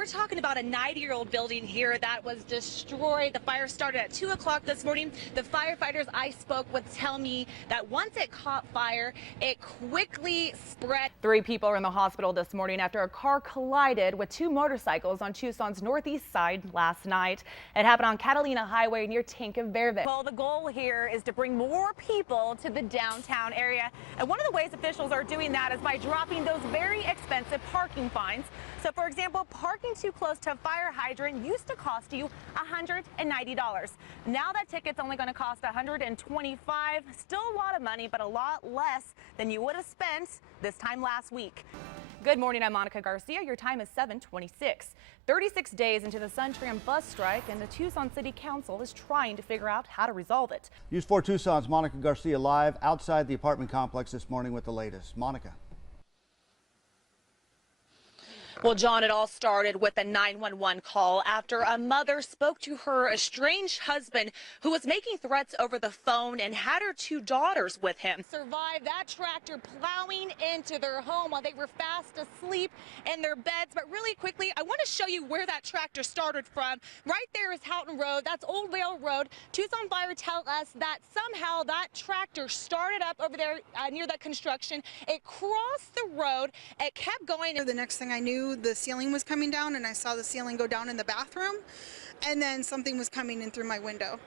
we're talking about a 90-year-old building here that was destroyed. The fire started at 2 o'clock this morning. The firefighters I spoke with tell me that once it caught fire, it quickly spread. 3 people are in the hospital this morning after a car collided with 2 motorcycles on Tucson's northeast side last night. It happened on Catalina Highway near Tinka Verde. Well, the goal here is to bring more people to the downtown area. And one of the ways officials are doing that is by dropping those very expensive parking fines. So, for example, parking too close to a fire hydrant used to cost you $190. Now that ticket's only going to cost $125. Still a lot of money, but a lot less than you would have spent this time last week. Good morning, I'm Monica Garcia. Your time is 7:26. 36 days into the Suntram bus strike, and the Tucson City Council is trying to figure out how to resolve it. News 4 Tucson's Monica Garcia live outside the apartment complex this morning with the latest. Monica. Well, John, it all started with a 911 call after a mother spoke to her estranged husband who was making threats over the phone and had her 2 daughters with him. Survived that tractor plowing into their home while they were fast asleep in their beds. But really quickly, I want to show you where that tractor started from. Right there is Houghton Road. That's Old Rail Road. Tucson Fire tell us that somehow that tractor started up over there near that construction. It crossed the road. It kept going. The next thing I knew, the ceiling was coming down, and I saw the ceiling go down in the bathroom, and then something was coming in through my window.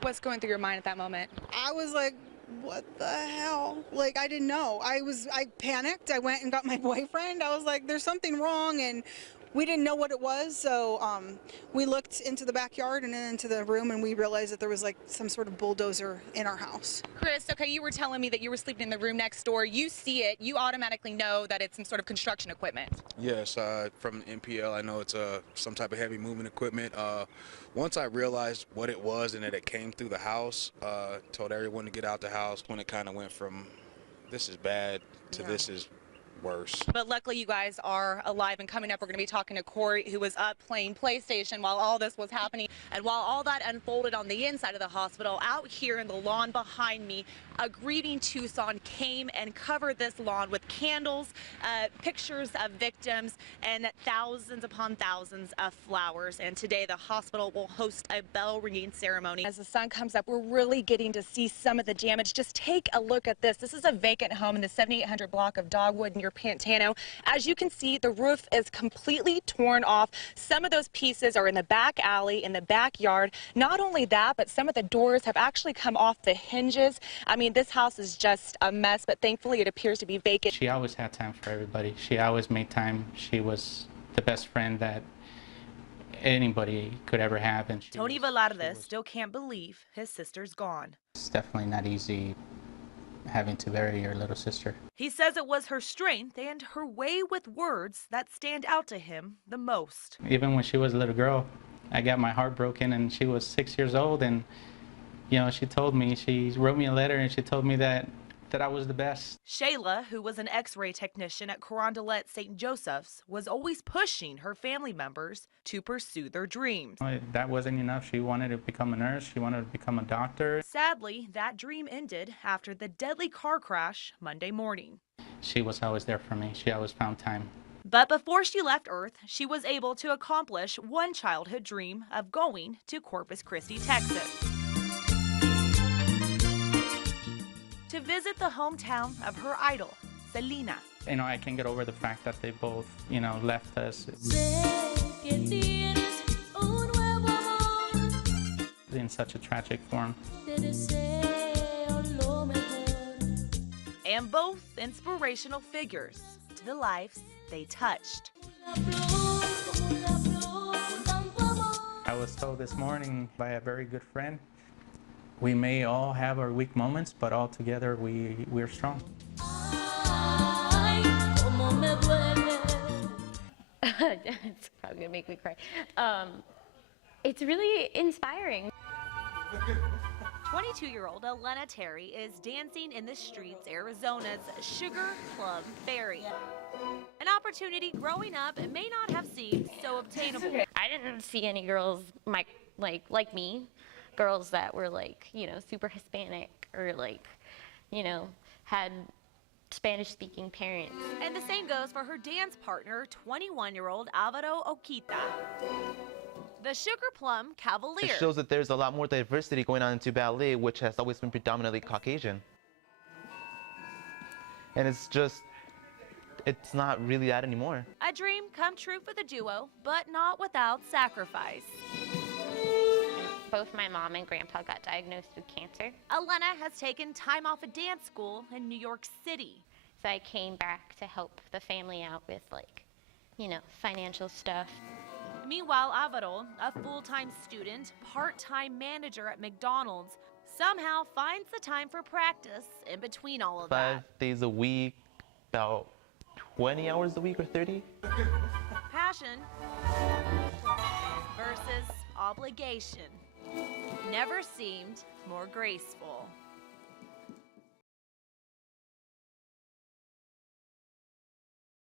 What's going through your mind at that moment? I was like, what the hell? Like, I didn't know. I panicked. I went and got my boyfriend. I was like, there's something wrong, and we didn't know what it was, so we looked into the backyard and then into the room, and we realized that there was like some sort of bulldozer in our house. Chris, okay, you were telling me that you were sleeping in the room next door. You see it, you automatically know that it's some sort of construction equipment. Yes, from NPL, I know it's some type of heavy movement equipment. Once I realized what it was and that it came through the house, told everyone to get out the house. When it kind of went from this is bad to this is worse. But luckily you guys are alive, and coming up we're going to be talking to Corey, who was up playing PlayStation while all this was happening. And while all that unfolded on the inside of the hospital, out here in the lawn behind me, a Grieving Tucson came and covered this lawn with candles, pictures of victims, and thousands upon thousands of flowers. And today the hospital will host a bell ringing ceremony. As the sun comes up, we're really getting to see some of the damage. Just take a look at this. This is a vacant home in the 7800 block of Dogwood near Pantano. As you can see, the roof is completely torn off. Some of those pieces are in the back alley, in the backyard. Not only that, but some of the doors have actually come off the hinges. I mean, this house is just a mess, but thankfully it appears to be vacant. She always had time for everybody. She always made time. She was the best friend that anybody could ever have. And Tony Velarde still can't believe his sister's gone. It's definitely not easy having to bury your little sister. He says it was her strength and her way with words that stand out to him the most. Even when she was a little girl, I got my heart broken, and she was 6 years old, and you know, she told me, she wrote me a letter, and she told me that I was the best. Shayla, who was an x-ray technician at Carondelet St. Joseph's, was always pushing her family members to pursue their dreams. That wasn't enough. She wanted to become a nurse. She wanted to become a doctor. Sadly, that dream ended after the deadly car crash Monday morning. She was always there for me. She always found time. But before she left Earth, she was able to accomplish one childhood dream of going to Corpus Christi, Texas, to visit the hometown of her idol, Selena. You know, I can't get over the fact that they both, you know, left us in such a tragic form. And both inspirational figures to the lives they touched. I was told this morning by a very good friend, we may all have our weak moments, but all together we're strong. It's probably gonna make me cry. It's really inspiring. 22-year-old Elena Terry is dancing in the streets Arizona's Sugar Plum Fairy. An opportunity growing up may not have seemed so obtainable. I didn't see any girls like me, girls that were like, you know, super Hispanic or like, you know, had Spanish-speaking parents. And the same goes for her dance partner, 21-year-old Alvaro Oquita. The Sugar Plum Cavalier. It shows that there's a lot more diversity going on into ballet, which has always been predominantly Caucasian. And it's not really that anymore. A dream come true for the duo, but not without sacrifice. Both my mom and grandpa got diagnosed with cancer. Elena has taken time off of dance school in New York City. So I came back to help the family out with, financial stuff. Meanwhile, Alvaro, a full-time student, part-time manager at McDonald's, somehow finds the time for practice in between all of that. 5 days a week, about 20 hours a week or 30. Passion versus obligation never seemed more graceful.